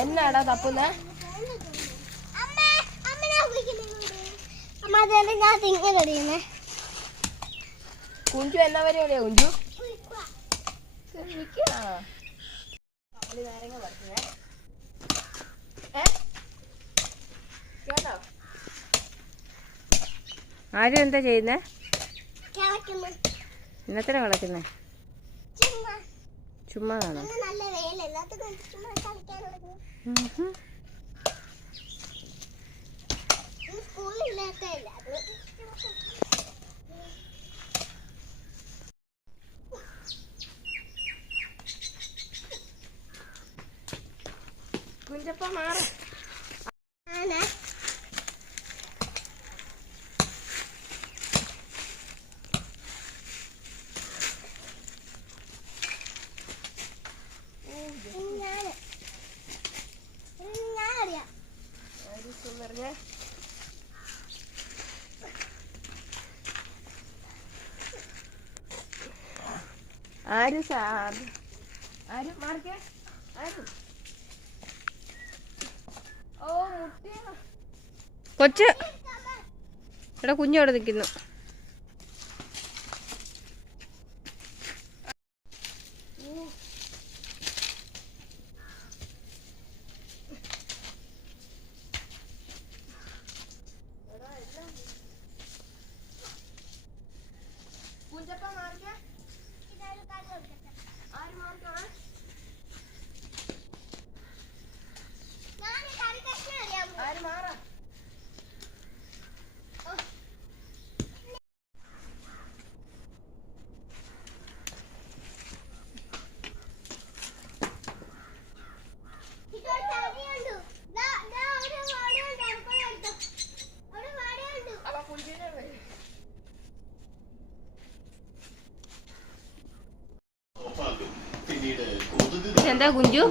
എന്നാടാ തപ്പുന്നേ? ഞാൻ കുഞ്ചു എന്നാ പരിപാടിയാ കുഞ്ചു? ആരും എന്താ ചെയ്യുന്നേ? ഇന്നത്തെ കളക്കുന്നേ ചുമ്മാ ചുമ്മാ കാണാം നല്ല വെയിലല്ല അതുകൊണ്ട് ചുമ്മാ കളിക്കാൻ തുടങ്ങി ഇന്ന് സ്കൂളില്ലാത്തല്ല അതുകൊണ്ട് കുഞ്ചപ്പ മാറി. ആരും ആരും? മാറിക്കേ. ആരും? ഓ മുട്ടിയ. കൊച്ച്. ഇവിടെ കുഞ്ഞവിടെ നിൽക്കുന്നു കുഞ്ചപ്പ മാറിക്കേ ആരും മാറിക്കോളെ എന്താ കുഞ്ചു?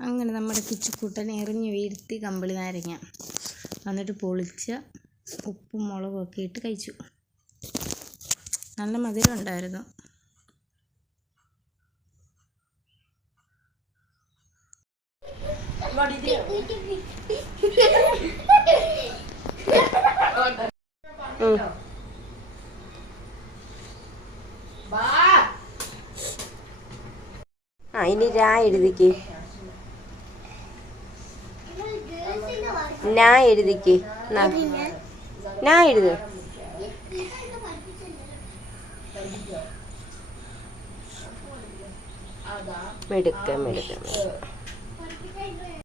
അങ്ങനെ നമ്മുടെ കിച്ചുക്കൂട്ടനെ എറിഞ്ഞു വീഴ്ത്തി കമ്പിളി നാരങ്ങ. എന്നിട്ട് പൊളിച്ച ഉപ്പും മുളകും ഒക്കെ ഇട്ട് കഴിച്ചു. നല്ല മധുരം ഉണ്ടായിരുന്നു. ആ ഇനി രാ എഴുതിക്ക്. നാ എഴുതിക്ക്. നാ. എഴുത്. മെടുക്ക മെടുക്ക.